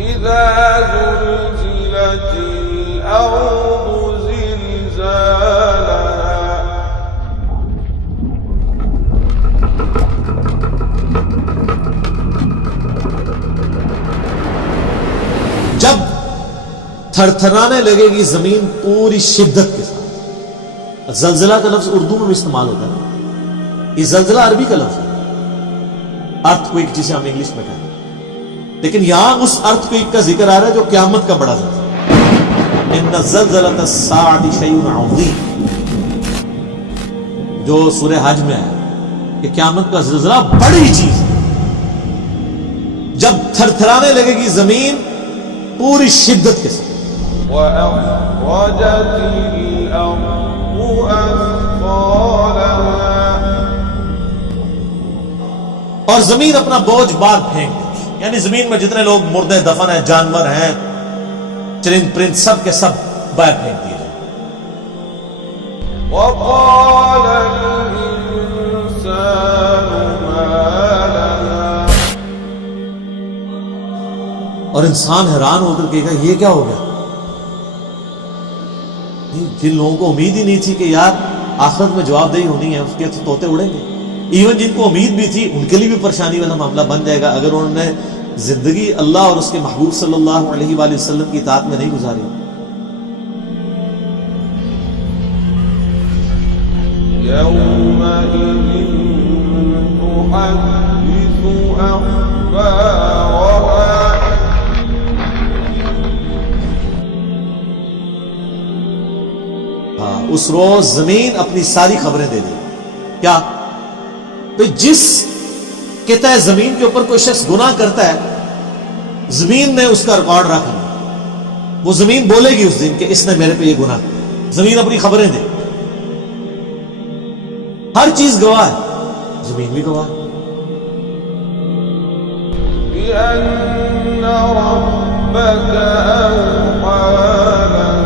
إذا زلزلت الأرض زلزالها جب تھر تھرانے لگے گی زمین پوری شدت کے ساتھ. زلزلہ کا لفظ اردو میں بھی استعمال ہوتا ہے. یہ زلزلہ عربی کا لفظ ہے, ارتھ کوئک جسے ہم انگلش میں کہتے ہیں, لیکن یہاں اس ارتھ کوئک کا ذکر آ رہا ہے جو قیامت کا بڑا زلزلہ. ان زلزلۃ الساعۃ شیء عظیم, جو سورہ حج میں ہے کہ قیامت کا زلزلہ بڑی چیز ہے. جب تھر تھرانے لگے گی زمین پوری شدت کے ساتھ. وأخرجت الأرض أثقالها اور زمین اپنا بوجھ بار پھینک دے گی. یعنی زمین میں جتنے لوگ مردے دفن ہیں, جانور ہیں, چرند پرند, سب کے سب باہر پھینک دیے جائیں. وقال الإنسان ما لها اور انسان حیران ہو کر کہے گا یہ کیا ہو گیا. جن لوگوں کو امید ہی نہیں تھی کہ یار آخرت میں جواب دہی ہونی ہے, اس کے طوطے اڑیں گے. ایون جن کو امید بھی تھی ان کے لیے بھی پریشانی والا معاملہ بن جائے گا اگر انہوں نے زندگی اللہ اور اس کے محبوب صلی اللہ علیہ وآلہ وسلم کی اطاعت میں نہیں گزاری. يومئذ تحدث أخبارها اس روز زمین اپنی ساری خبریں دے دے. کیا تو جس قطع زمین کے اوپر کوئی شخص گناہ کرتا ہے, زمین نے اس کا ریکارڈ رکھ لیا. وہ زمین بولے گی اس دن کہ اس نے میرے پہ یہ گناہ کیا. زمین اپنی خبریں دے, ہر چیز گواہ ہے, زمین بھی گواہ ہے. بأن ربك أوحى لها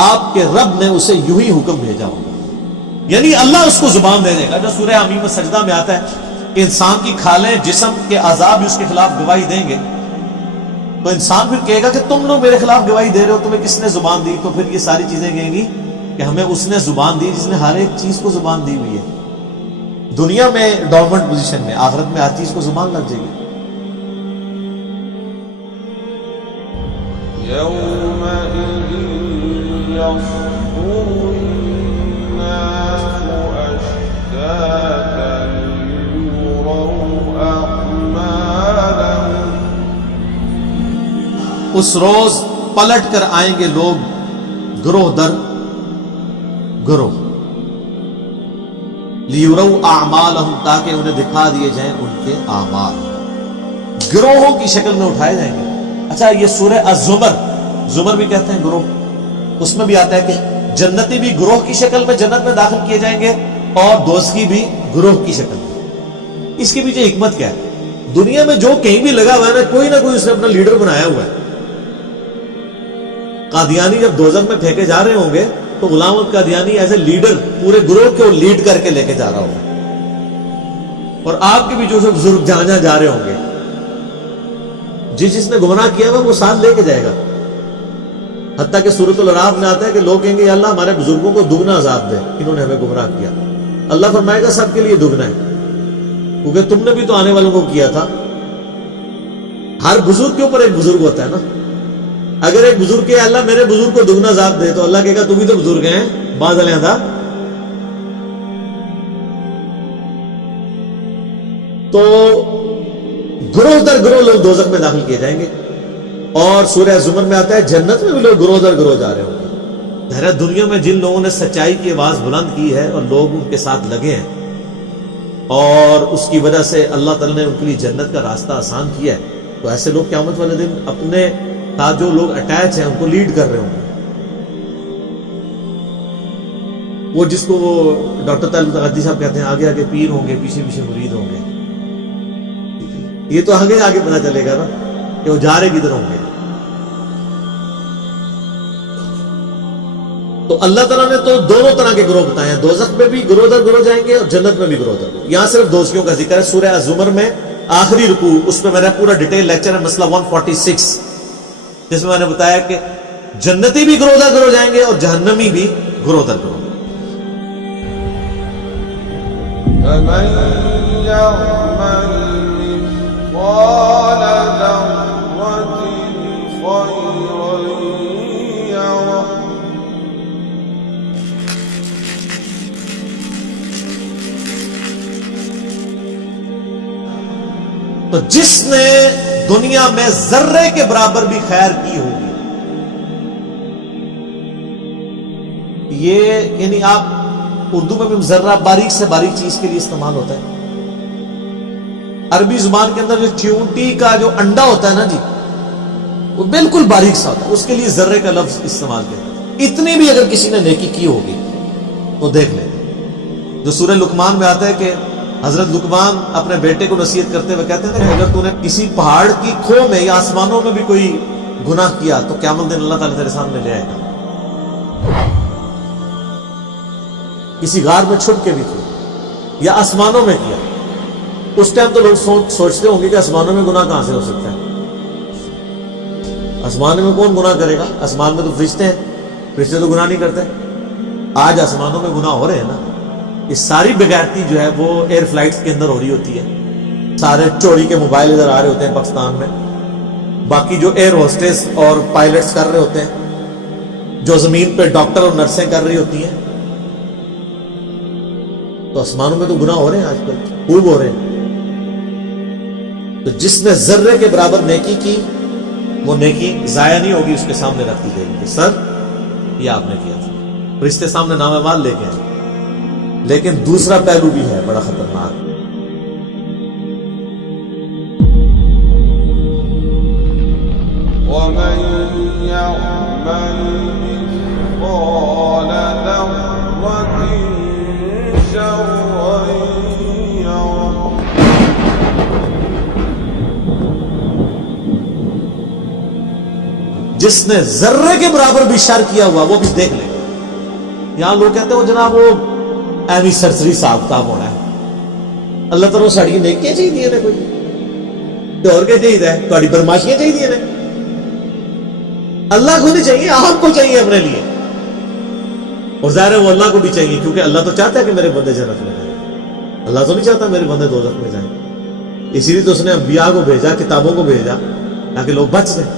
آپ کے رب نے اسے یوں ہی حکم بھیجا ہوگا. یعنی اللہ اس کو زبان دے دے گا. جو سورہ حمیم سجدہ میں آتا ہے کہ انسان کی کھالیں, جسم کے اعضاء بھی اس کے خلاف گواہی دیں گے, تو انسان پھر کہے گا کہ تم لوگ میرے خلاف گواہی دے رہے ہو, تمہیں کس نے زبان دی؟ تو پھر یہ ساری چیزیں کہیں گی کہ ہمیں اس نے زبان دی جس نے ہر ایک چیز کو زبان دی ہوئی ہے. دنیا میں ڈورمنٹ پوزیشن میں, آخرت میں ہر چیز کو زبان لگ جائے گی. يومئذ يصدر الناس أشتاتا ليروا أعمالهم اس روز پلٹ کر آئیں گے لوگ گروہ در گروہ, لیروا اعمالہم, تاکہ انہیں دکھا دیے جائیں ان کے اعمال. گروہوں کی شکل میں اٹھائے جائیں گے. اچھا, یہ سورہ الزمر, زمر بھی کہتے ہیں گروہ, اس میں بھی آتا ہے کہ جنتی بھی گروہ کی شکل میں جنت میں داخل کیے جائیں گے اور دوزخی بھی گروہ کی شکل میں. اس کے پیچھے حکمت کیا ہے؟ دنیا میں جو کہیں بھی لگا ہوا ہے نا, کوئی نہ کوئی اس نے اپنا لیڈر بنایا ہوا ہے. قادیانی جب دوزخ میں پھینکے جا رہے ہوں گے تو غلام القادیانی ایز اے لیڈر پورے گروہ کو لیڈ کر کے لے کے جا رہا ہوگا. اور آپ کے بھی جو بزرگ جہاں جہاں جا رہے ہوں گے, جس نے گمراہ کیا ہوا وہ ساتھ لے کے جائے گا. حتیٰ کہ سورۃ الاعراف میں آتا ہے کہ لوگ کہیں گے یا اللہ ہمارے بزرگوں کو دگنا عذاب دے, انہوں نے ہمیں گمراہ کیا. اللہ فرمائے گا سب کے لیے دگنا ہے, کیونکہ تم نے بھی تو آنے والوں کو کیا تھا. ہر بزرگ کے اوپر ایک بزرگ ہوتا ہے نا. اگر ایک بزرگ کہ اللہ میرے بزرگ کو دگنا عذاب دے, تو اللہ کہے گا تو بھی تو بزرگ ہیں بعض علیحدہ. تو گروہ در گروہ لوگ دوزخ میں داخل کیے جائیں گے. اور سورہ زمر میں آتا ہے جنت میں بھی لوگ گروہ در گروہ جا رہے ہوں گے. ظاہر دنیا میں جن لوگوں نے سچائی کی آواز بلند کی ہے اور لوگ ان کے ساتھ لگے ہیں, اور اس کی وجہ سے اللہ تعالیٰ نے ان کے لیے جنت کا راستہ آسان کیا ہے, تو ایسے لوگ قیامت والے دن اپنے ساتھ جو لوگ اٹیچ ہیں ان کو لیڈ کر رہے ہوں گے. وہ جس کو وہ ڈاکٹر طالب تغدی صاحب کہتے ہیں آگے آگے پیر ہوں گے, پیچھے پیچھے مرید ہوں گے. یہ تو آگے آگے پتہ چلے گا نا کہ وہ جا رہے کدھر ہوں گے. تو اللہ تعالیٰ نے تو دونوں طرح کے گروہ بتائے ہیں, دوزخ میں بھی گروہ در گروہ جائیں گے اور جنت میں بھی گروہ در گروہ. یہاں صرف دوزخیوں کا ذکر ہے. سورہ الزمر میں آخری رکوع, اس پہ میرا پورا ڈیٹیل لیکچر ہے, مسئلہ 146, جس میں نے بتایا کہ جنتی بھی گروہ در گروہ جائیں گے اور جہنمی بھی گروہ در گروہ. فمن يعمل مثقال ذرة خيرا يره تو جس نے دنیا میں ذرے کے برابر بھی خیر کی ہوگی, یہ یعنی آپ اردو میں بھی ذرہ باریک سے باریک چیز کے لیے استعمال ہوتا ہے. عربی زبان کے اندر جو چیونٹی کا جو انڈا ہوتا ہے نا جی, وہ بالکل باریک سا ہوتا ہے, اس کے لیے ذرے کا لفظ استعمال کیا جاتا ہے. اتنی بھی اگر کسی نے نیکی کی ہوگی تو دیکھ لیں. جو سورہ لقمان میں آتا ہے کہ حضرت لقمان اپنے بیٹے کو نصیحت کرتے ہوئے کہتے ہیں کہ اگر تو نے کسی پہاڑ کی کھو میں یا آسمانوں میں بھی کوئی گناہ کیا تو قیامت دن اللہ تعالیٰ تیرے سامنے لے آئے گا. کسی غار میں چھپ کے بھی کیا یا آسمانوں میں کیا, اس ٹائم تو لوگ سوچتے ہوں گے کہ آسمانوں میں گناہ کہاں سے ہو سکتا ہے. آسمانوں میں کون گناہ کرے گا؟ آسمان میں تو فرشتے ہیں, فرشتے تو گناہ نہیں کرتے. آج آسمانوں میں گناہ ہو رہے ہیں نا. یہ ساری بغیرتی جو ہے وہ ایئر فلائٹس کے اندر ہو رہی ہوتی ہے. سارے چوری کے موبائل ادھر آ رہے ہوتے ہیں پاکستان میں. باقی جو ایئر ہوسٹس اور پائلٹس کر رہے ہوتے ہیں, جو زمین پہ ڈاکٹر اور نرسیں کر رہی ہوتی ہیں, تو آسمانوں میں تو گناہ ہو رہے ہیں آج کل, خوب ہو رہے ہیں. تو جس نے ذرے کے برابر نیکی کی وہ نیکی ضائع نہیں ہوگی, اس کے سامنے رکھ دی جائے گی کہ سر یہ آپ نے کیا تھا. فرشتے سامنے نام اعمال لے کے آئے. لیکن دوسرا پہلو بھی ہے بڑا خطرناک. ومن يعمل مثقال ذرة شرا يره جس نے ذرے کے برابر بھی شر کیا ہوا وہ بھی دیکھ لے. یہاں لوگ کہتے ہیں جناب وہ ایوی سرسری صاحب کتاب ہونا ہے. اللہ تعالیٰ ساڑی نیکیاں چاہیے نے کوئی اور کیا چاہیے, تھوڑی بدماشیاں چاہیے نے. اللہ کو نہیں چاہیے, آپ کو چاہیے اپنے لیے. اور ظاہر ہے وہ اللہ کو بھی چاہیے, کیونکہ اللہ تو چاہتا ہے کہ میرے بندے جنت میں جائیں. اللہ تو نہیں چاہتا میرے بندے دوزخ میں جائیں. اسی لیے تو اس نے انبیاء کو بھیجا, کتابوں کو بھیجا, تاکہ لوگ بچ جائیں.